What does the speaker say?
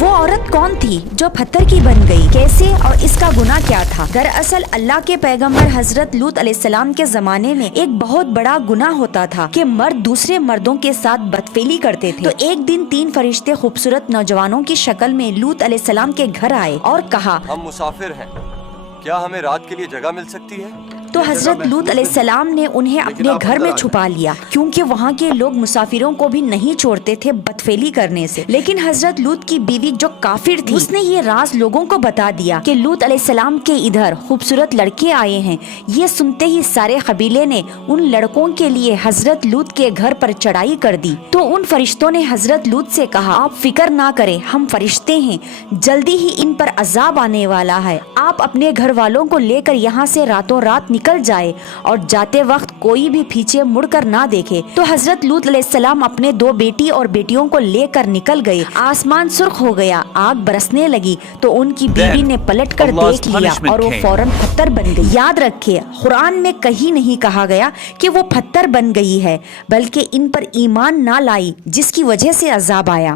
वो औरत कौन थी जो पत्थर की बन गई, कैसे और इसका गुनाह क्या था? दरअसल अल्लाह के पैगंबर हजरत लूत अलैहिस्सलाम के जमाने में एक बहुत बड़ा गुनाह होता था कि मर्द दूसरे मर्दों के साथ बदफेली करते थे। तो एक दिन 3 फरिश्ते खूबसूरत नौजवानों की शक्ल में लूत अलैहिस्सलाम के घर आए और कहा, हम मुसाफिर हैं, क्या हमें रात के लिए जगह मिल सकती है? तो हजरत लूत अलैहिस्सलाम ने उन्हें अपने घर में छुपा लिया, क्योंकि वहाँ के लोग मुसाफिरों को भी नहीं छोड़ते थे बदफेली करने से। लेकिन हजरत लूत की बीवी जो काफिर थी, उसने ये राज लोगों को बता दिया कि लूत अलैहिस्सलाम के इधर खूबसूरत लड़के आए हैं। ये सुनते ही सारे कबीले ने उन लड़कों के लिए हजरत लूत के घर पर चढ़ाई कर दी। तो उन फरिश्तों ने हजरत लूत से कहा, आप फिक्र ना करें, हम फरिश्ते हैं, जल्दी ही इन पर अजाब आने वाला है। आप अपने घर वालों को लेकर यहाँ से रातों रात निकल जाए और जाते वक्त कोई भी पीछे मुड़कर ना देखे। तो हजरत लूत अलैहिस्सलाम अपने 2 बेटी और बेटियों को लेकर निकल गए। आसमान सुर्ख हो गया, आग बरसने लगी, तो उनकी बीवी ने पलट कर देख लिया और वो फौरन पत्थर बन गई। याद रखिए, कुरान में कहीं नहीं कहा गया कि वो पत्थर बन गई है, बल्कि इन पर ईमान ना लाई जिसकी वजह से अजाब आया।